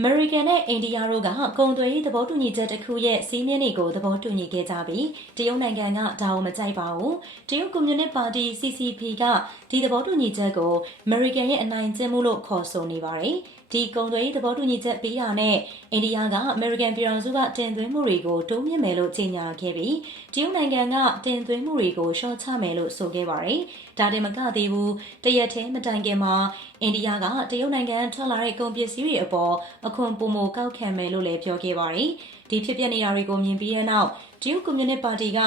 အမေရိကန်နဲ့အိန္ဒိယတို့ကကုန်သွယ်ရေးသဘောတူညီချက်တစ်ခုရဲ့စီးမြင်တွေကိုသဘောတူညီခဲ့ကြပြီးတရုတ်နိုင်ငံကဒါအောင်မကြိုက်ပါဘူးတရုတ်ကွန်မြူနစ်ပါတီ CCP ကဒီသဘောတူညီချက်ကိုအမေရိကန်ရဲ့အနိုင်ကျင့်မှုလို့ခေါ်ဆိုနေပါတယ် ဒီကုန်သွယ်ရေးသဘောတူညီချက်ပေးတာနဲ့အိန္ဒိယကအမေရိကန်ပြည်ထောင်စုကတင်သွင်းမှုတွေကိုတိုးမြင့်မယ်လို့ကြေညာခဲ့ပြီးတရုတ်နိုင်ငံကတင်သွင်းမှုတွေကိုရှော့ချမယ်လို့ဆိုခဲ့ပါတယ်ဒါတင်မကသေးဘူးတရက်ထဲမတိုင်ခင်မှာအိန္ဒိယကတရုတ်နိုင်ငံထွက်လာတဲ့ကုန်ပစ္စည်းတွေအပေါ်အခွန်ပုံမကောက်ခံမယ်လို့လည်းပြောခဲ့ပါတယ်။ဒီဖြစ်ပျက်နေတာတွေကိုမြင်ပြီးတဲ့နောက်တရုတ်ကွန်မြူနစ်ပါတီက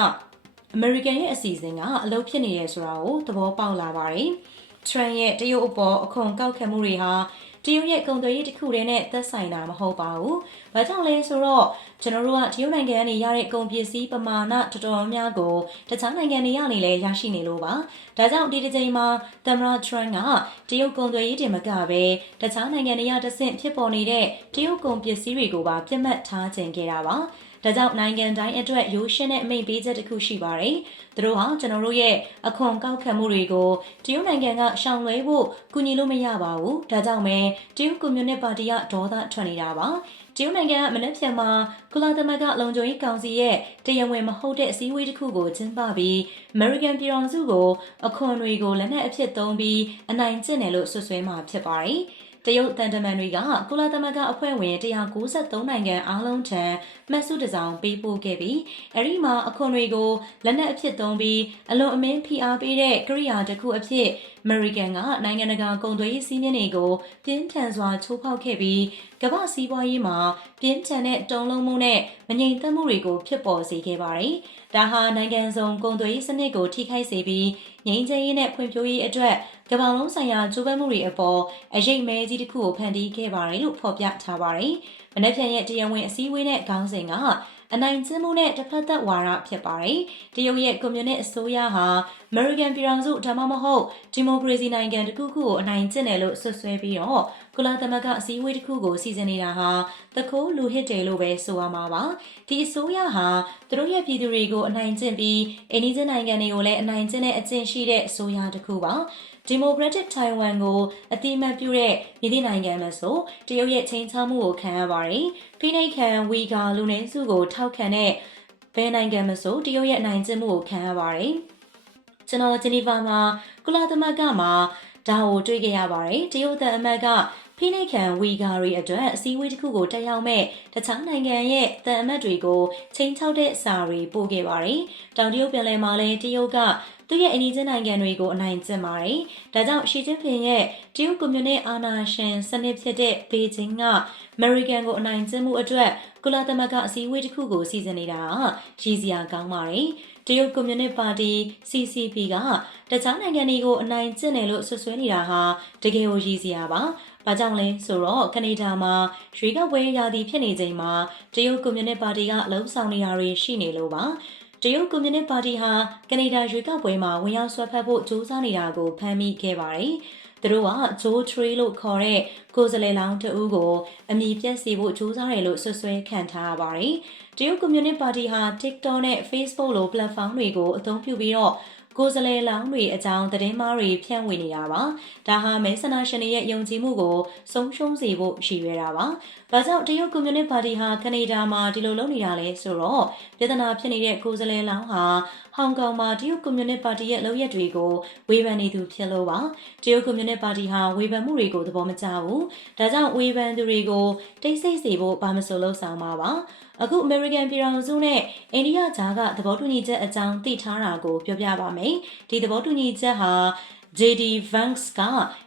အမေရိကန်ရဲ့အစီအစဉ်ကအလုပ်ဖြစ်နေတယ်ဆိုတာကိုသဘောပေါက်လာပါတယ်။ Trump ရဲ့တရုတ်အပေါ်အခွန်ကောက်ခံမှုတွေဟာ တရုတ်ရဲ့ကုန်သွယ်ရေးတစ်ခုတည်းနဲ့သက်ဆိုင်တာမဟုတ်ပါဘူး။ဘာကြောင့်လဲဆိုတော့ ကျွန်တော်တို့ကတရုတ်နိုင်ငံကနေရတဲ့ကုန်ပစ္စည်းပမာဏတော်တော်များကိုတခြားနိုင်ငံတွေကနေလည်းရရှိနေလို့ပါ။ဒါကြောင့်ဒီတစ်ချိန်မှာသမ္မတ Trump ကတရုတ်ကုန်သွယ်ရေးတင်မကပဲတခြားနိုင်ငံတွေကတဆင့်ဖြစ်ပေါ်နေတဲ့တရုတ်ကုန်ပစ္စည်းတွေကိုပါပြတ်မှတ်ထားခြင်းခဲ့တာပါ။ဒါကြောင့်နိုင်ငံတိုင်းအတွက်ရိုးရှင်းတဲ့အမိန့်ပေးချက်တစ်ခုရှိပါတယ်။သူတို့ဟာကျွန်တော်တို့ရဲ့အခွန်ကောက်ခံမှုတွေကိုတရုတ်နိုင်ငံကရှောင်လွှဲဖို့ကူညီလို့မရပါဘူး။ဒါကြောင့်ပဲတရုတ်ကွန်မြူနစ်ပါတီကဒေါသထွက်နေတာပါ။ တရုတ်နိုင်ငံကမနက်ဖြန်မှာကုလသမဂ္ဂလုံခြုံရေးကောင်စီရဲ့တရားဝင်မဟုတ်တဲ့အစည်းအဝေးတစ်ခုကိုကျင်းပပြီး American ပြည်ထောင်စုကိုအခွန်တွေကိုလက်နက်အဖြစ်သုံးပြီးအနိုင်ကျင့်တယ်လို့ဆွဆွဲမှာဖြစ်ပါတယ်။ တရုတ်တန်တမန်တွေကကုလသမဂ္ဂအဖွဲ့ဝင်193နိုင်ငံအားလုံးထံမှတ်စုတစ်စောင်ပေးပို့ခဲ့ပြီးအဲ့ဒီမှာအခွန်တွေကိုလက်နက်အဖြစ်သုံးပြီးအလွန်အမင်းဖိအားပေးတဲ့ကိရိယာတစ်ခုအဖြစ်အမေရိကန်ကနိုင်ငံတကာကုန်သွယ်ရေးစည်းမျဉ်းတွေကိုပြင်းထန်စွာချိုးဖောက်ခဲ့ပြီးကမ္ဘာစီးပွားရေးမှာပြင်းထန်တဲ့တုံ့လုံးမှုနဲ့မငြိမ်သက်မှုတွေကိုဖြစ်ပေါ်စေခဲ့ပါတယ်။ဒါဟာနိုင်ငံစုံကုန်သွယ်ရေးစနစ်ကိုထိခိုက်စေပြီးငြိမ်းချမ်းရေးနဲ့ဖွံ့ဖြိုးရေးအတွက် ကမ္ဘာလုံးဆိုင်ရာကြိုးပမ်းမှုတွေအပေါ်အရေးမဲကြီးတစ်ခုကိုဖန်တီးခဲ့ပါတယ်လို့ဖော်ပြထားပါတယ်။မနက်ဖြန်ရဲ့တရားဝင်အစည်းအဝေးနဲ့ခေါင်းစဉ်ကအနိုင်ကျင့်မှုနဲ့တစ်ဖက်သက်ဝါဒဖြစ်ပါတယ်။တရုတ်ရဲ့ကွန်မြူနစ်အစိုးရဟာ American ပြည်ထောင်စုဒါမှမဟုတ်ဒီမိုကရေစီနိုင်ငံတစ်ခုခုကိုအနိုင်ကျင့်တယ်လို့ဆွဆွဲပြီးတော့ကုလသမဂ္ဂအစည်းအဝေးတစ်ခုကိုစီစဉ်နေတာဟာတခိုးလူဟစ်တယ်လို့ပဲဆိုရမှာပါ။ဒီအစိုးရဟာသူတို့ရဲ့ပြည်သူတွေကိုအနိုင်ကျင့်ပြီးအိန္ဒိယနိုင်ငံတွေကိုလည်းအနိုင်ကျင့်တဲ့အကျင့်ရှိတဲ့အစိုးရတစ်ခုပါ။ ဒီမိုကရက်တစ်ထိုင်ဝမ်ကိုအတိမတ်ပြုတဲ့ပြည်သည့်နိုင်ငံမှာဆိုတရုတ်ရဲ့ချိန်ချမှုကိုခံရပါတယ်။ဖိနှိပ်ခံဝီဂါလူနည်းစုကိုထောက်ခံတဲ့ဘယ်နိုင်ငံမှာဆိုတရုတ်ရဲ့အနိုင်ကျင့်မှုကိုခံရပါတယ်။ကျွန်တော်ဂျနီဗာမှာကုလသမဂ္ဂမှာဒါကိုတွေ့ခဲ့ရပါတယ်။တရုတ်သက်အမတ်က ဖိနှိပ်ခံဝီဂါတွေအတွက်အစည်းအဝေးတစ်ခုကိုတက်ရောက်မဲ့တခြားနိုင်ငံရဲ့တန်အမတ်တွေကိုချိန်ချောက်တဲ့စာတွေပို့ခဲ့ပါတယ်။တောင်တရုတ်ပင်လယ်မှာလည်းတရုတ်ကသူ့ရဲ့အနီးချင်းနိုင်ငံတွေကိုအနိုင်ကျင့်ပါတယ်။ဒါကြောင့်ရှီကျင်းဖင်ရဲ့တရုတ်ကွန်မြူနစ်အာဏာရှင်စနစ်ဖြစ်တဲ့ဘေဂျင်းကအမေရိကန်ကိုအနိုင်ကျင့်မှုအတွက်ကုလသမဂ္ဂအစည်းအဝေးတစ်ခုကိုစီစဉ်နေတာရည်စရာကောင်းပါတယ်။ တရုတ်ကွန်မြူနစ်ပါတီ CCP ကတခြားနိုင်ငံတွေကိုအနိုင်ကျင့်တယ်လို့ဆွဆွဲနေတာဟာတကယ်ကိုရည်စရာပါ။ဘာကြောင့်လဲဆိုတော့ကနေဒါမှာရွေးကောက်ပွဲရာသီဖြစ်နေချိန်မှာတရုတ်ကွန်မြူနစ်ပါတီကအလုံးဆောင်နေတာတွေရှိနေလို့ပါတရုတ်ကွန်မြူနစ်ပါတီဟာကနေဒါရွေးကောက်ပွဲမှာဝင်ရောက်ဆွဲဖက်ဖို့ကြိုးစားနေတာကိုဖမ်းမိခဲ့ပါတယ်။ သူတို့ကဂျိုးထရီလို့ခေါ်တဲ့ကိုယ်စလဲလောင်းတအူးကိုအမိပြက်စီဖို့ကြိုးစားတယ်လို့ဆွဆွဲခံထားရပါတယ်။တရုတ်ကွန်မြူနစ်ပါတီဟာ TikTok နဲ့ Facebook လို platform တွေကိုအသုံးပြုပြီးတော့ကိုယ်စလဲလောင်းတွေအကြောင်းသတင်းမှားတွေဖြန့်ဝေနေတာပါဒါဟာမဲဆန္ဒရှင်တွေရဲ့ယုံကြည်မှုကိုဆုံးရှုံးစေဖို့ရှိရတာပါဘာကြောင့်တရုတ်ကွန်မြူနစ်ပါတီဟာကနေဒါမှာဒီလိုလုပ်နေတာလဲဆိုတော့ပြည်ထနာဖြစ်နေတဲ့ကိုယ်စလဲလောင်းဟာ ဟောင်ကောင်မှာတရုတ်ကွန်မြူနစ်ပါတီရဲ့လုပ်ရက်တွေကိုဝေဖန်နေသူဖြစ်လို့ပါတရုတ်ကွန်မြူနစ်ပါတီဟာဝေဖန်မှုတွေကိုသဘောမကျဘူးဒါကြောင့်ဝေဖန်သူတွေကိုတိတ်ဆိတ်စေဖို့ဘာမဆိုလုပ်ဆောင်မှာပါအခု American ပြည်ထောင်စုနဲ့အိန္ဒိယကြားကသဘောတူညီချက်အကြောင်းသိထားတာကိုပြောပြပါမယ်။ဒီသဘောတူညီချက်ဟာ JD Vance က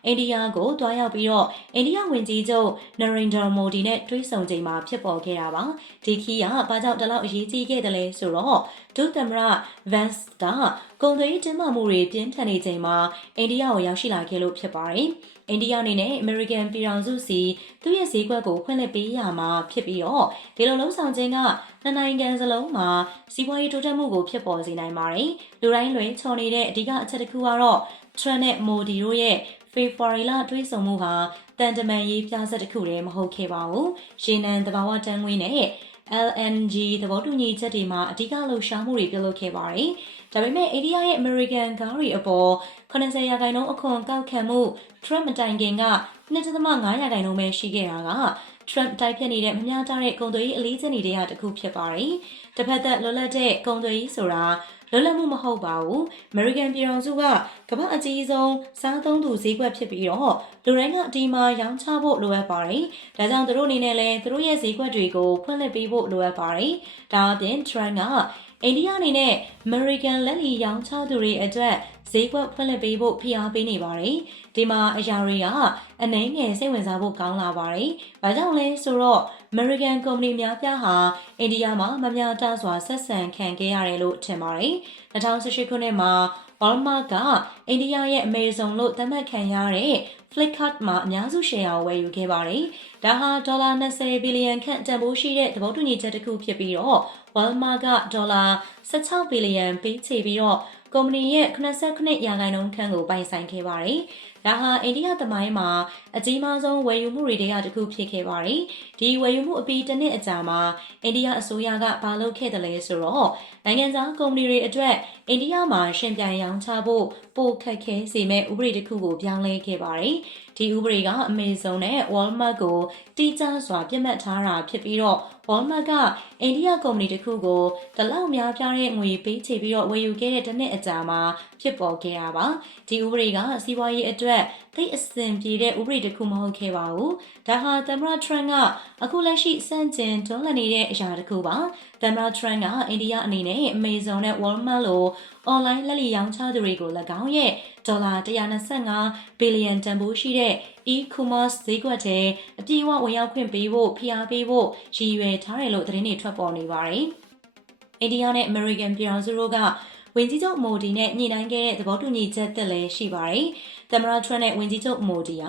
အိန္ဒိယကိုတွားရောက်ပြီးတော့အိန္ဒိယဝန်ကြီးချုပ် Narendra Modi နဲ့တွေ့ဆုံချိန်မှာဖြစ်ပေါ်ခဲ့တာပါဒီခီးကဘာကြောင့်ဒီလောက်အရေးကြီးခဲ့တယ်လဲဆိုတော့ဒုသမရ Vance ကကုန်သွယ်ရေးတင်းမာမှုတွေပြင်းထန်နေချိန်မှာအိန္ဒိယကိုရောက်ရှိလာခဲ့လို့ဖြစ်ပါတယ်အိန္ဒိယအနေနဲ့ American ပြည်ထောင်စုစီသူ့ရဲ့ဈေးကွက်ကိုဖွင့်လှစ်ပေးရမှာဖြစ်ပြီးတော့ဒီလိုလုံးဆောင်ခြင်းကနှစ်နိုင်ငံစလုံးမှာစီးပွားရေးတိုးတက်မှုကိုဖြစ်ပေါ်စေနိုင်ပါတယ်။လူတိုင်းလွင်ချော်နေတဲ့အဓိကအချက်တစ်ခုကတော့ Trump နဲ့ Modi တို့ရဲ့ February လတွဲဆုံမှုဟာတန်တမန်ရေးပြဆက်တစ်ခုတည်းမဟုတ်ခဲ့ပါဘူး။ရေနံသဘာဝတန်ငွေနဲ့ LNG သဘောတူညီချက်တွေမှာအဓိကလှုပ်ရှားမှုတွေပြုလုပ်ခဲ့ပါတယ်။ဒါပေမဲ့အိန္ဒိယရဲ့ American ကားတွေအပေါ်80ရာခိုင်နှုန်းအခွန်ကောက်ခံမှု Trump မတိုင်ခင်က2.5ရာခိုင်နှုန်းပဲရှိခဲ့တာက Trump တိုက်ဖြတ်နေတဲ့မမျှတတဲ့ကုန်သွယ်ရေးအလေးကျင့်နေတဲ့တစ်ခုဖြစ်ပါတယ်။တစ်ဖက်သက်လွတ်လပ်တဲ့ကုန်သွယ်ရေးဆိုတာ လွတ်လပ်မှုမဟုတ်ပါဘူး။ American ပြည်ထောင်စုကကမ္ဘာအကြီးဆုံးစားသုံးသူဈေးကွက်ဖြစ်ပြီးတော့လူတိုင်းကအဒီမှာရောင်းချဖို့လိုအပ်ပါတယ်။ဒါကြောင့်သူတို့အနေနဲ့လည်းသူတို့ရဲ့ဈေးကွက်တွေကိုဖွင့်လှစ်ပေးဖို့လိုအပ်ပါတယ်။ဒါအပြင် Trump ကအိန္ဒိယအနေနဲ့ American လက်လီရောင်းချသူတွေအတွက်ဈေးကွက်ဖွင့်လှစ်ပေးဖို့ဖိအားပေးနေပါတယ်။ဒီမှာအရာတွေကအနှိမ့်ငယ်စိတ်ဝင်စားဖို့ကောင်းလာပါတယ်။ဘာကြောင့်လဲဆိုတော့ American company များပြားဟာအိန္ဒိယမှာမမျှတစွာဆက်ဆံခံခဲ့ရတယ်လို့ထင်ပါတယ်။2018ခုနှစ်မှာ Walmart ကအိန္ဒိယရဲ့ Amazon လို့သတ်မှတ်ခံရတဲ့ Flipkart မှာအများစုရှယ်ယာဝယ်ယူခဲ့ပါတယ်။ဒါဟာဒေါ်လာ20ဘီလီယံခန့်တန်ဖိုးရှိတဲ့သဘောတူညီချက်တစ်ခုဖြစ်ပြီးတော့ Walmart ကဒေါ်လာ16ဘီလီယံပေးချေပြီးတော့ ကုမ္ပဏီရဲ့89ရာခိုင်နှုန်းခန့်ကိုပိုင်ဆိုင်ခဲ့ပါတယ်။ဒါဟာအိန္ဒိယသမိုင်းမှာအကြီးမားဆုံးဝယ်ယူမှုတွေထဲကတစ်ခုဖြစ်ခဲ့ပါတယ်။ဒီဝယ်ယူမှုအပြီးတစ်နှစ်အကြာမှာအိန္ဒိယအစိုးရကဘာလုပ်ခဲ့တယ်လဲဆိုတော့နိုင်ငံခြားကုမ္ပဏီတွေအတွက်အိန္ဒိယမှာရှင်ပြိုင်ရောင်းချဖို့ပိုခက်ခဲစေမဲ့ဥပဒေတစ်ခုကိုပြောင်းလဲခဲ့ပါတယ်။ဒီဥပဒေက Amazon နဲ့ Walmart ကိုတိကျစွာပြစ်မှတ်ထားတာဖြစ်ပြီးတော့ Walmart ကအိန္ဒိယကုမ္ပဏီတစ်ခုကိုတလောက်များပြားတဲ့ငွေပေးချေပြီးတော့ဝယ်ယူခဲ့တဲ့တစ်နှစ်အကြာမှာဖြစ်ပေါ်ခဲ့တာပါ။ဒီဥပဒေကစီးပွားရေးအတွက်သိအဆင်ပြေတဲ့ဥပဒေတစ်ခုမဟုတ်ခဲ့ပါဘူး။ဒါဟာသမ္မတ Trump ကအခုလက်ရှိစန့်ကျင်တွန်းလှန်နေတဲ့အရာတစ်ခုပါ။သမ္မတ Trump ကအိန္ဒိယအနေနဲ့ Amazon နဲ့ Walmart လို online လက်လီရောင်းချသူတွေကို၎င်းရဲ့ဒေါ်လာ125ဘီလီယံတန်ဖိုးရှိတဲ့ e-commerce ဈေးကွက်ထဲအပြည့်အဝဝင်ရောက်ခွင့်ပေးဖို့ဖိအားပေးဖို့ရည်ရွယ်ထားတယ်လို့သတင်းတွေထွက်ပေါ်နေပါတယ်။အိန္ဒိယနဲ့ American ပြည်ထောင်စုတို့ကဝင်ကြီးချုပ်မိုဒီနဲ့ညှိနှိုင်းခဲ့တဲ့သဘောတူညီချက်သက်လည်းရှိပါတယ်။သမ္မတထရန့်နဲ့ဝင်ကြီးချုပ်မိုဒီက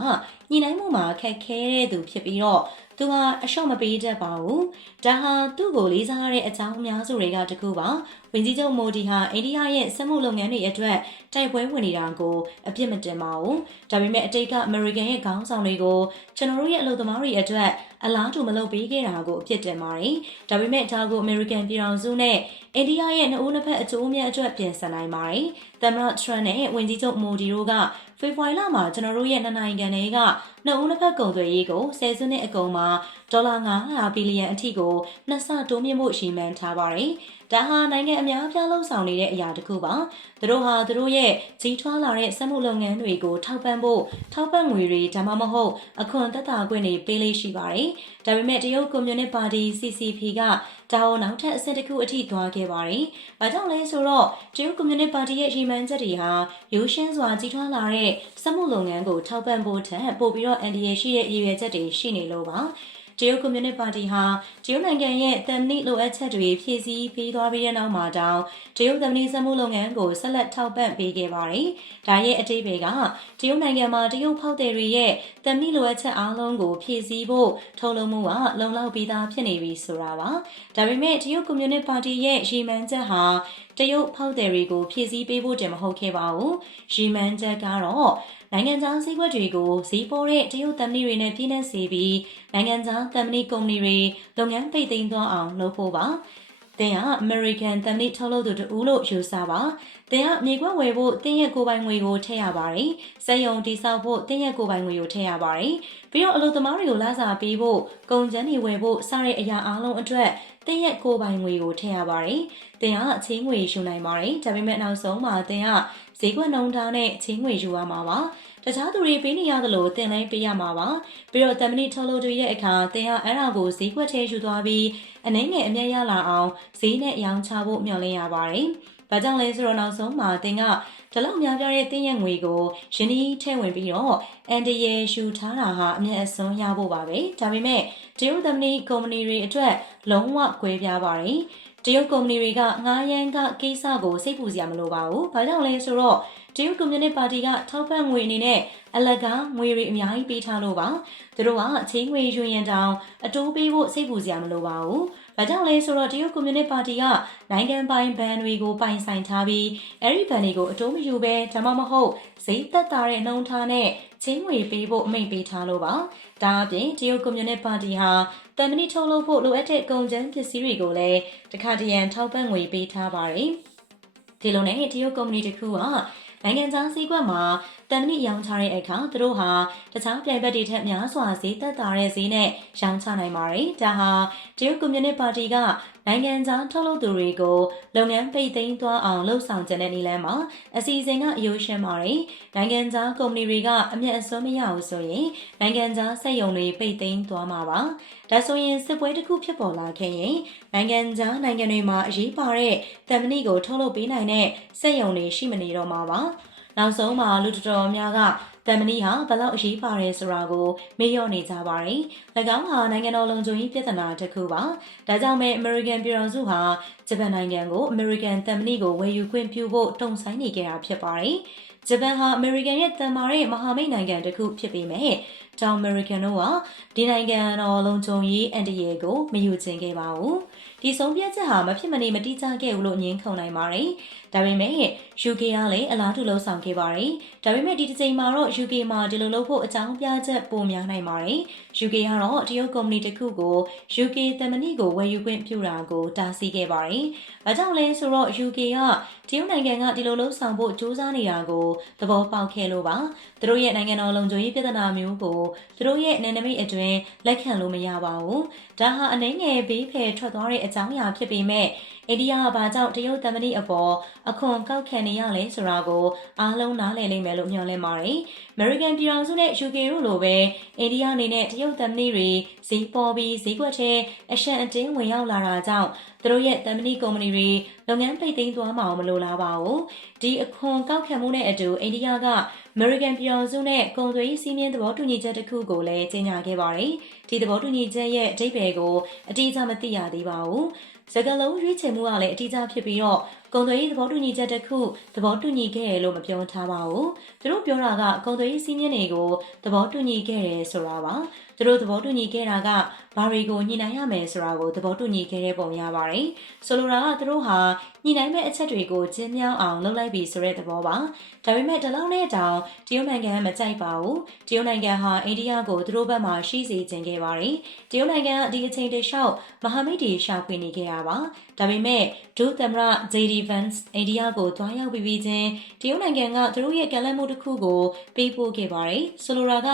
ညှိနှိုင်းမှုမှာခက်ခဲတဲ့သူဖြစ်ပြီးတော့သူဟာအလျှော့မပေးတတ်ပါဘူး။ဒါဟာသူ့ကိုလေးစားတဲ့အကြောင်းအများစုတွေကတကူပါ။ ဝင်ကြီးချုပ်မိုဒီဟာအိန္ဒိယရဲ့စက်မှုလုပ်ငန်းတွေအတွက်တိုက်ပွဲဝင်နေတာကိုအပြစ်မတင်ပါဘူး။ဒါပေမဲ့အတိတ်ကအမေရိကန်ရဲ့ခေါင်းဆောင်တွေကိုကျွန်တော်တို့ရဲ့အလုပ်သမားတွေအတွက်အလားတူမလုပ်ပေးခဲ့တာကိုအပြစ်တင်ပါတယ်။ဒါပေမဲ့ဒါကိုအမေရိကန်ပြည်ထောင်စုနဲ့အိန္ဒိယရဲ့နှစ်ဦးနှစ်ဖက်အကျိုးအမြတ်အတွက်ပြင်ဆင်နိုင်ပါတယ်။သမ္မတထရန့်နဲ့ဝန်ကြီးချုပ်မိုဒီတို့ကဖေဖော်ဝါရီလမှာကျွန်တော်တို့ရဲ့နှစ်နိုင်ငံတွေကနှစ်ဦးနှစ်ဖက်ကုန်သွယ်ရေးကိုဆယ်စုနှစ်အကုန်မှာဒေါ်လာ900ဘီလီယံအထိကိုနှစ်ဆတိုးမြင့်ဖို့ရှိမှန်းထားပါတယ်။ဒါဟာနိုင်ငံအများအပြားလှုပ်ဆောင်နေတဲ့အရာတစ်ခုပါ။သူတို့ဟာသူတို့ရဲ့ကြီးထွားလာတဲ့စက်မှုလုပ်ငန်းတွေကိုထောက်ပံ့ဖို့ထောက်ပံ့ငွေတွေဒါမှမဟုတ်အခွန်သက်သာခွင့်တွေပေးလေးရှိပါတယ်။ဒါပေမဲ့တရုတ်ကွန်မြူနစ်ပါတီ CCP ကဒါကိုနောက်ထပ်အဆင့်တစ်ခုအထိသွားခဲ့ပါတယ်။ဘာကြောင့်လဲဆိုတော့တရုတ်ကွန်မြူနစ်ပါတီရဲ့ရည်မှန်းချက်တွေဟာရိုးရှင်းစွာကြီးထွားလာတဲ့စက်မှုလုပ်ငန်းကိုထောက်ပံ့ဖို့ထက်ပိုပြီးတော့ NDA ရှိတဲ့ရည်ရွယ်ချက်တွေရှိနေလို့ပါ တရုတ်ကွန်မြူနစ်ပါတီဟာတရုတ်နိုင်ငံရဲ့တန်နိလိုအပ်ချက်တွေဖြည့်ဆည်းပေးသွားပြီးတဲ့နောက်မှာတောင်တရုတ်သမဏီစက်မှုလုပ်ငန်းကိုဆက်လက်ထောက်ပံ့ပေးခဲ့ပါတယ်။ဒါရဲ့အတိတ်တွေကတရုတ်နိုင်ငံမှာတရုတ်ဖောက်သည်တွေရဲ့တန်နိလိုအပ်ချက်အားလုံးကိုဖြည့်ဆည်းဖို့ထုတ်လုပ်မှုကလုံလောက်ပြီးသားဖြစ်နေပြီဆိုတာပါ။ဒါပေမဲ့တရုတ်ကွန်မြူနစ်ပါတီရဲ့ရည်မှန်းချက်ဟာတရုတ်ဖောက်သည်တွေကိုဖြည့်ဆည်းပေးဖို့တင်မဟုတ်ခဲ့ပါဘူး။ရည်မှန်းချက်ကတော့ နိုင်ငံခြားဈေးကွက်တွေကိုဈေးပေါ်တဲ့တရုတ်သမဏီတွေနဲ့ပြည်နှံ့စေပြီးနိုင်ငံခြားသမဏီကုမ္ပဏီတွေလုပ်ငန်းပိတ်သိမ်းသွားအောင်လုပ်ဖို့ပါ။တင်က American သမဏီထုတ်လုပ်သူတူလို့ယူဆပါ။တင်ကမြေကွက်ဝယ်ဖို့တင်ရဲ့ကိုပိုင်ငွေကိုထည့်ရပါတယ်။စက်ရုံတိစောက်ဖို့တင်ရဲ့ကိုပိုင်ငွေကိုထည့်ရပါတယ်။ပြီးတော့အလုပ်သမားတွေကိုလစာပေးဖို့ကုန်ကျန်းတွေဝယ်ဖို့စတဲ့အရာအလုံးအတွက် တင်ရဲ့ကိုပိုင်ငွေကိုထည့်ရပါတယ်။တင်ကအချင်းငွေယူနိုင်ပါတယ်။ဒါပေမဲ့နောက်ဆုံးမှာတင်ကဈေးကွက်နှုန်းထားနဲ့ချင်းငွေယူရမှာပါတခြားသူတွေပေးနေရသလိုတင်လဲပေးရမှာပါပြီးတော့တမဏိထုတ်လို့တွေရဲ့အခါတင်ဟာအဲ့ဒါကိုဈေးကွက်ထဲယူသွားပြီးအနှိမ့်ငယ်အမျက်ရလာအောင်ဈေးနဲ့ရောင်းချဖို့မျှော်လင့်ရပါတယ်ဘာကြောင့်လဲဆိုတော့နောက်ဆုံးမှာတင်က ဒီလောက်များပြားတဲ့တင်းရဲ့ငွေကိုယင်းဒီထဲဝင်ပြီးတော့အန်တရယ်ရှူထားတာဟာအမြတ်အစွန်းရဖို့ပါပဲဒါပေမဲ့တရုတ်သမဏိကုမ္ပဏီတွေအတွက်လုံးဝကွဲပြားပါတယ်တရုတ်ကုမ္ပဏီတွေကငားရန်ကကိစ္စကိုစိတ်ပူစရာမလိုပါဘူး။ဘာကြောင့်လဲဆိုတော့တရုတ်ကွန်မြူနစ်ပါတီကထောက်ပံ့ငွေအနေနဲ့အလကားငွေတွေအများကြီးပေးထားလို့ပါ။သူတို့ကအချင်းငွေယူရင်တောင်အတိုးပေးဖို့စိတ်ပူစရာမလိုပါဘူး။ ဘာကြောင့်လဲဆိုတော့တရုတ်ကွန်မြူနစ်ပါတီကနိုင်ငံပိုင်ဘဏ်တွေကိုပိုင်ဆိုင်ထားပြီးအဲ့ဒီဘဏ်တွေကိုအတိုးမယူဘဲဒါမှမဟုတ်ဈေးသက်သာတဲ့နှုန်းထားနဲ့ချင်းငွေပေးဖို့အမိန့်ပေးထားလို့ပါ။ဒါအပြင်တရုတ်ကွန်မြူနစ်ပါတီဟာတန်မဏိထုတ်လုပ်ဖို့လိုအပ်တဲ့ကုန်ကျန်းပစ္စည်းတွေကိုလည်းတခါတရံထောက်ပံ့ငွေပေးထားပါတယ်။ဒီလိုနဲ့တရုတ်ကုမ္ပဏီတစ်ခုက နိုင်ငံခြားစည်းကွက်မှာတန်မဏိရောင်းချတဲ့အခါသူတို့ဟာတခြားပြိုင်ဘက်တွေထက်များစွာဈေးသက်သာတဲ့ဈေးနဲ့ရောင်းချနိုင်ပါတယ်။ဒါဟာတရုတ်ကွန်မြူနစ်ပါတီက နိုင်ငံခြားထုတ်လုပ်သူတွေကိုလုပ်ငန်းပိတ်သိမ်းသွားအောင်လှုံ့ဆော်ကြတဲ့နည်းလမ်းမှာအစီအစဉ်ကအယိုးရှင်းပါတယ်။နိုင်ငံခြားကုမ္ပဏီတွေကအမျက်အစွန်းမရဘူးဆိုရင်နိုင်ငံခြားစက်ရုံတွေပိတ်သိမ်းသွားမှာပါ။ဒါဆိုရင်စစ်ပွဲတစ်ခုဖြစ်ပေါ်လာခဲ့ရင်နိုင်ငံခြားနိုင်ငံတွေမှာအရေးပါတဲ့တံမဏိကိုထုတ်လုပ်ပေးနိုင်တဲ့စက်ရုံတွေရှိမနေတော့မှာပါ။နောက်ဆုံးမှာလူတော်တော်များက တမ်မနီဟာဘလောက်အရေးပါတယ်ဆိုတာကိုမေ့လျော့နေကြပါတယ်။၎င်းဟာနိုင်ငံတော်လုံခြုံရေးပြဿနာတစ်ခုပါ။ဒါကြောင့်ပဲ American ပြည်တော်စုဟာဂျပန်နိုင်ငံကို American တမ်မနီကိုဝယ်ယူခွင့်ပြုဖို့တုံ့ဆိုင်းနေကြတာဖြစ်ပါတယ်။ဂျပန်ဟာ American ရဲ့တန်မာတဲ့မဟာမိတ်နိုင်ငံတစ်ခုဖြစ်ပေမဲ့တောင် American တို့ဟာဒီနိုင်ငံတော်လုံခြုံရေးအန်တရယ်ကိုမယူချင်ခဲ့ပါဘူး။ဒီဆုံးဖြတ်ချက်ဟာမဖြစ်မနေမတိကျခဲ့ဘူးလို့ညင်းခုန်နိုင်ပါတယ်။ ဒါပေမဲ့ UK ကလည်းအလားတူလှုပ်ဆောင်ခဲ့ပါတယ်။ဒါပေမဲ့ဒီတစ်ချိန်မှာတော့ UK မှာဒီလိုလုပ်ဖို့အကြောင်းပြချက်ပိုများနိုင်ပါတယ်။ UK ကတော့တရုတ်ကုမ္ပဏီတစ်ခုကို UK တမဏိကိုဝယ်ယူခွင့်ပြုတာကိုတားဆီးခဲ့ပါတယ်။ဘာကြောင့်လဲဆိုတော့ UK ကတရုတ်နိုင်ငံကဒီလိုလှုပ်ဆောင်ဖို့ကြိုးစားနေတာကိုသဘောပေါက်ခဲ့လို့ပါ။သူတို့ရဲ့နိုင်ငံတော်လုံခြုံရေးပြဿနာမျိုးကိုသူတို့ရဲ့နယ်နိမိတ်အတွင်းလက်ခံလို့မရပါဘူး။ဒါဟာအနှိမ့်ငယ်ဘေးဖယ်ထွက်သွားတဲ့အကြောင်းအရာဖြစ်ပေမဲ့ အိန္ဒိယကဘာကြောင့်တရုတ်တမဏိအပေါ်အခွန်ကောက်ခံနေရလဲဆိုတာကိုအားလုံးနားလည်နိုင်မယ်လို့မျှော်လင့်ပါတယ်။ American ပြည်ထောင်စုနဲ့ UK တို့လိုပဲအိန္ဒိယအနေနဲ့တရုတ်တမဏိတွေဈေးပေါ်ပြီးဈေးကွက်ထဲအရှံအတင်းဝင်ရောက်လာတာကြောင့်သူတို့ရဲ့တမဏိကုမ္ပဏီတွေလုပ်ငန်းပိတ်သိမ်းသွားမှာမလိုလားပါဘူး။ဒီအခွန်ကောက်ခံမှုနဲ့အတူအိန္ဒိယက American ပြည်ထောင်စုနဲ့ကုန်သွယ်ရေးစည်းမျဉ်းသဘောတူညီချက်တစ်ခုကိုလည်းကြေညာခဲ့ပါတယ်။ဒီသဘောတူညီချက်ရဲ့အဓိပ္ပာယ်ကိုအတိအကျမသိရသေးပါဘူး။ စကလုံးရွေးချယ်မှုကလည်းအတိအကျဖြစ်ပြီးတော့ကုန်သွယ်ရေးသဘောတူညီချက်တစ်ခုသဘောတူညီခဲ့ရလို့မပြောထားပါဘူး။သူတို့ပြောတာကကုန်သွယ်ရေးစည်းမျဉ်းတွေကိုသဘောတူညီခဲ့တယ်ဆိုတာပါ။ သူတို့သဘောတူညီခဲ့တာကဘာတွေကိုညှိနှိုင်းရမယ်ဆိုတာကိုသဘောတူညီခဲ့တဲ့ပုံရပါတယ်။ဆိုလိုတာကသူတို့ဟာညှိနှိုင်းမဲ့အချက်တွေကိုကျင်းမြောင်းအောင်လုပ်လိုက်ပြီဆိုတဲ့သဘောပါ။ဒါပေမဲ့ဒီလောက်နဲ့တောင်တရုတ်နိုင်ငံမကြိုက်ပါဘူး။တရုတ်နိုင်ငံဟာအိန္ဒိယကိုသူတို့ဘက်မှာရှိစေချင်ခဲ့ပါတယ်။တရုတ်နိုင်ငံကဒီအချိန်တလျှောက်မဟာမိတ်တွေရှာဖွေနေခဲ့တာပါ။ဒါပေမဲ့ဒုသမ္မတ JD Vance အိန္ဒိယကိုတွားရောက်ပြီးပြီးချင်းတရုတ်နိုင်ငံကသူတို့ရဲ့ကံလက်မှုတစ်ခုကိုပေးပို့ခဲ့ပါတယ်။ဆိုလိုတာက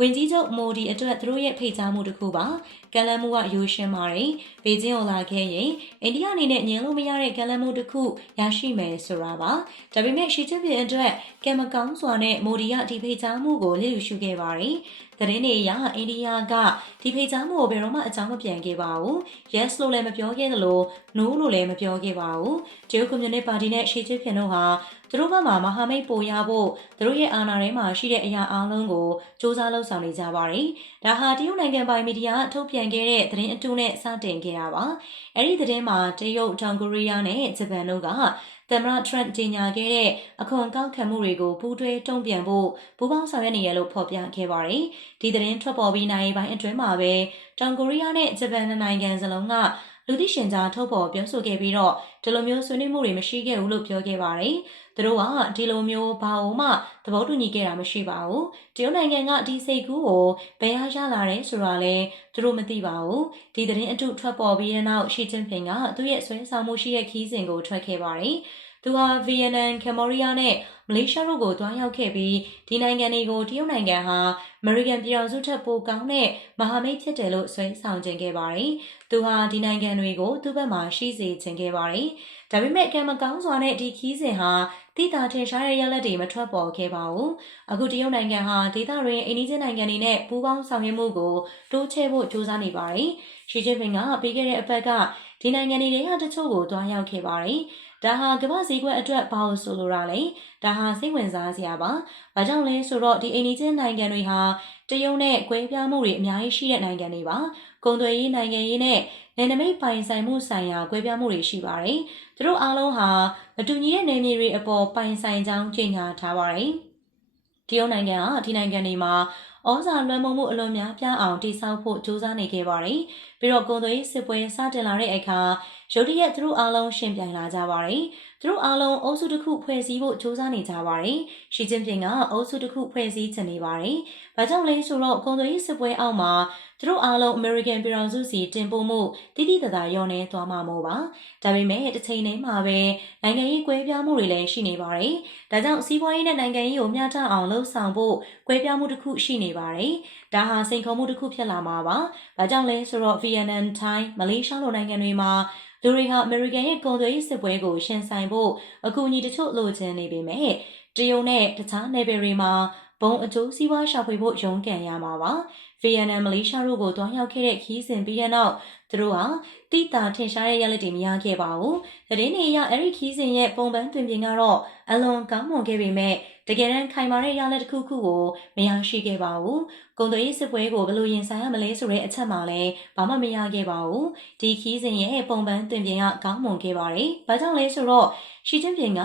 ဝင်ကြီးချုပ်မိုဒီအတွက်သူတို့ရဲ့ဖိတ်ကြားမှုတစ်ခုပါကလန်မှုကရိုးရှင်းပါတယ်ဘေကျင်းကိုလာခဲ့ရင်အိန္ဒိယအနေနဲ့ညင်လို့မရတဲ့ကလန်မှုတစ်ခုရရှိမယ်ဆိုတာပါဒါပေမဲ့ရှီကျင်းပင်အတွက်ကံမကောင်းစွာနဲ့မိုဒီကဒီဖိတ်ကြားမှုကိုလျှို့ရှုခဲ့ပါတယ်သတင်းတွေအရအိန္ဒိယကဒီဖိတ်ကြားမှုကိုဘယ်တော့မှအကြောင်းမပြန်ခဲ့ပါဘူး yes လို့လည်းမပြောခဲ့သလို no လို့လည်းမပြောခဲ့ပါဘူးတရုတ်ကွန်မြူနစ်ပါတီနဲ့ရှီကျင်းပင်တို့ဟာ သူတို့ဘက်မှာမဟာမိတ်ပိုရဖို့သူတို့ရဲ့အာဏာထဲမှာရှိတဲ့အရာအလုံးကိုစ조사လှုပ်ဆောင်နေကြပါတယ်။ဒါဟာတရုတ်နိုင်ငံပိုင်မီဒီယာထုတ်ပြန်ခဲ့တဲ့သတင်းအတူနဲ့စတင်ခဲ့တာပါ။အဲဒီသတင်းမှာတရုတ်၊တောင်ကိုရီးယားနဲ့ဂျပန်တို့ကသမ္မတထရန့်ကြီးညာခဲ့တဲ့အခွန်ကောက်ခံမှုတွေကိုပူးတွဲတုံ့ပြန်ဖို့ပူးပေါင်းဆောင်ရွက်နေရလို့ဖော်ပြခဲ့ပါတယ်။ဒီသတင်းထွက်ပေါ်ပြီးနိုင်ပိုင်းအတွင်းမှာပဲတောင်ကိုရီးယားနဲ့ဂျပန်နိုင်ငံစလုံးကလူသိရှင်ကြားထုတ်ဖော်ပြောဆိုခဲ့ပြီးတော့ဒီလိုမျိုးဆွေးနွေးမှုတွေမရှိခဲ့ဘူးလို့ပြောခဲ့ပါတယ်။ သူတို့ကဒီလိုမျိုးဘာလို့မှသဘောတူညီခဲ့တာမရှိပါဘူး။တရုတ်နိုင်ငံကဒီစိတ်ကူးကိုဘယ်ရရလာတယ်ဆိုတာလဲသူတို့မသိပါဘူး။ဒီသတင်းအတုထွက်ပေါ်ပြီးတဲ့နောက်ရှီကျင်းဖင်ကသူ့ရဲ့ဆွဲဆောင်မှုရှိတဲ့ခီးစဉ်ကိုထွက်ခဲ့ပါတယ်။ သူဟာဗီယက်နမ်၊ကမ်ဘောဒီးယားနဲ့မလေးရှားတို့ကိုတွားရောက်ခဲ့ပြီးဒီနိုင်ငံတွေကိုတရုတ်နိုင်ငံဟာအမေရိကန်ပြည်ထောင်စုထက်ပိုကောင်းတဲ့မဟာမိတ်ဖြစ်တယ်လို့ဆွဲဆောင်ခြင်းခဲ့ပါတယ်။သူဟာဒီနိုင်ငံတွေကိုသူ့ဘက်မှာရှိစေခြင်းခဲ့ပါတယ်။ဒါပေမဲ့ကံမကောင်းစွာနဲ့ဒီခီးစဉ်ဟာတိတာထင်ရှားတဲ့ရလဒ်တွေမထွက်ပေါ်ခဲ့ပါဘူး။အခုတရုတ်နိုင်ငံဟာဒေသတွင်းအိန္ဒိယနိုင်ငံတွေနဲ့ပူးပေါင်းဆောင်ရွက်မှုကိုတိုးချဲ့ဖို့ကြိုးစားနေပါတယ်။ရှီကျင်းပင်ကပြီးခဲ့တဲ့အပတ်ကဒီနိုင်ငံတွေကတချို့ကိုတွားရောက်ခဲ့ပါတယ်။ ဒါဟာကမ္ဘာစည်းကွက်အတွက်ဘာလို့ဆိုလိုတာလဲဒါဟာစိတ်ဝင်စားစရာပါဘာကြောင့်လဲဆိုတော့ဒီအိန္ဒိယနိုင်ငံတွေဟာတရုတ်နဲ့ကွဲပြားမှုတွေအများကြီးရှိတဲ့နိုင်ငံတွေပါကုန်သွယ်ရေးနိုင်ငံရေးနဲ့နယ်နိမိတ်ပိုင်ဆိုင်မှုဆိုင်ရာကွဲပြားမှုတွေရှိပါတယ်သူတို့အားလုံးဟာမတူညီတဲ့နယ်မြေတွေအပေါ်ပိုင်ဆိုင်ကြောင်းကြေညာထားပါတယ်တရုတ်နိုင်ငံကဒီနိုင်ငံတွေမှာဩဇာလွှမ်းမိုးမှုအလွန်များပြားအောင်တိစောက်ဖို့ကြိုးစားနေခဲ့ပါတယ်။ပြီးတော့ကုန်သွယ်ရေးစစ်ပွဲစတင်လာတဲ့အခါရုတ်တရက်သူတို့အားလုံးရှင်ပြိုင်လာကြပါတယ်။သူတို့အားလုံးအုပ်စုတစ်ခုဖွဲ့စည်းဖို့စ조사နေကြပါတယ်။ရှီကျင်းပင်ကအုပ်စုတစ်ခုဖွဲ့စည်းချင်နေပါတယ်။ဘာကြောင့်လဲဆိုတော့ကုန်သွယ်ရေးစစ်ပွဲအောက်မှာသူတို့အားလုံး American ပြည်ထောင်စုစီတင်ပို့မှုတည်တည်တသာရောနေသွားမှာမို့ပါ။ဒါပေမဲ့တစ်ချိန်တည်းမှာပဲနိုင်ငံရေးကွဲပြားမှုတွေလည်းရှိနေပါတယ်။ဒါကြောင့်စီးပွားရေးနဲ့နိုင်ငံရေးကိုမျှတအောင်လှုပ်ဆောင်ဖို့ကွဲပြားမှုတစ်ခုရှိနေပါတယ်။ ဒါဟာစိန်ခေါ်မှုတစ်ခုဖြစ်လာမှာပါ။ဘာကြောင့်လဲဆိုတော့ Vietnam, Thai, Malaysia လိုနိုင်ငံတွေမှာလူတွေဟာအမေရိကန်ရဲ့ကုန်သွယ်ရေးစစ်ပွဲကိုရှင်ဆိုင်ဖို့အကူအညီတချို့လိုချင်နေပေမဲ့တရုတ်နဲ့တခြားနယ်ပယ်တွေမှာဘုံအကျိုးစီးပွားရှာဖွေဖို့ရုန်းကန်ရမှာပါ။ VNM မလေးရှားတို့ကိုတွားရောက်ခဲ့တဲ့ခီးစဉ်ပြီးတဲ့နောက်သူတို့ဟာတိတာထင်ရှားတဲ့ရလဒ်တွေမရခဲ့ပါဘူး။သတင်းတွေအရအဲ့ဒီခီးစဉ်ရဲ့ပုံပန်းတွင်ပြင်ကတော့အလွန်ကောင်းမွန်ခဲ့ပေမဲ့ တကယ်တမ်းခိုင်မာတဲ့ရလဒ်တစ်ခုခုကိုမရရှိခဲ့ပါဘူး။ကုန်သွယ်ရေးစစ်ပွဲကိုဘယ်လိုရင်ဆိုင်ရမလဲဆိုတဲ့အချက်မှလည်းဘာမှမရခဲ့ပါဘူး။ဒီခီးစဉ်ရဲ့ပုံပန်းတွင်ပြင်ကကောင်းမွန်ခဲ့ပါတယ်။ဘာကြောင့်လဲဆိုတော့ရှီကျင်းပြင်က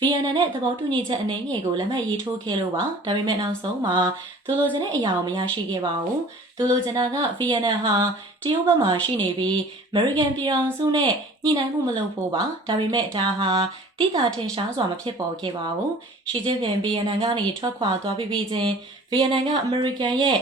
VNN နဲ့သဘောတူညီချက်အနေငယ်ကိုလက်မှတ်ရေးထိုးခဲ့လို့ပါဒါပေမဲ့နောက်ဆုံးမှာသူလိုချင်တဲ့အရာကိုမရရှိခဲ့ပါဘူးသူလိုချင်တာက VNN ဟာတရုတ်ဘက်မှာရှိနေပြီး American ပြည်ထောင်စုနဲ့ညှိနှိုင်းမှုမလုပ်ဖို့ပါဒါပေမဲ့ဒါဟာတိတာထင်ရှားစွာမဖြစ်ပေါ်ခဲ့ပါဘူးရှီကျင်းပင် VNN ကနေထွက်ခွာသွားပြီးပြီးချင်း VNN က American ရဲ့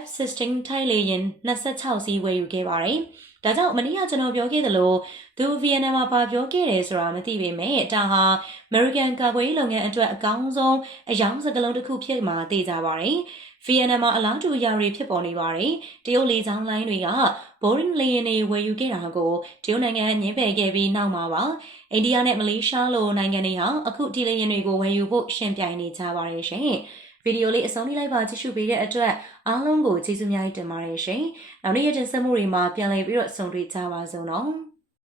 F-16 ထိုက်လေယာဉ်26စီးဝယ်ယူခဲ့ပါတယ် ဒါကြောင့်မနေ့ကကျွန်တော်ပြောခဲ့သလိုသူဗီယက်နမ်မှာဘာပြောခဲ့တယ်ဆိုတာမသိပေမဲ့ဒါဟာ American ကာကွယ်ရေးလုပ်ငန်းအတွက်အကောင်းဆုံးအယောင်စကလုံးတစ်ခုဖြစ်မှာသိကြပါတယ်။ဗီယက်နမ်မှာအလားတူအရာတွေဖြစ်ပေါ်နေပါတယ်။တရုတ်လေကြောင်းလိုင်းတွေက Boeing လေယာဉ်တွေဝယ်ယူခဲ့တာကိုတရုတ်နိုင်ငံညှင်းပယ်ခဲ့ပြီးနောက်မှာပါ။အိန္ဒိယနဲ့မလေးရှားလိုနိုင်ငံတွေဟာအခုဒီလေယာဉ်တွေကိုဝယ်ယူဖို့ရှင်ပြိုင်နေကြပါတယ်ရှင်။ ဗီဒီယိုလေးအဆုံးထိလိုက်ပါကြည့်ရှုပေးတဲ့အတွက်အားလုံးကိုကျေးဇူးများတင်ပါတယ်ရှင်။နောက်နေ့ရက်တင်ဆက်မှုတွေမှာပြန်လည်ပြီးတော့ဆုံတွေ့ကြပါစို့နော်။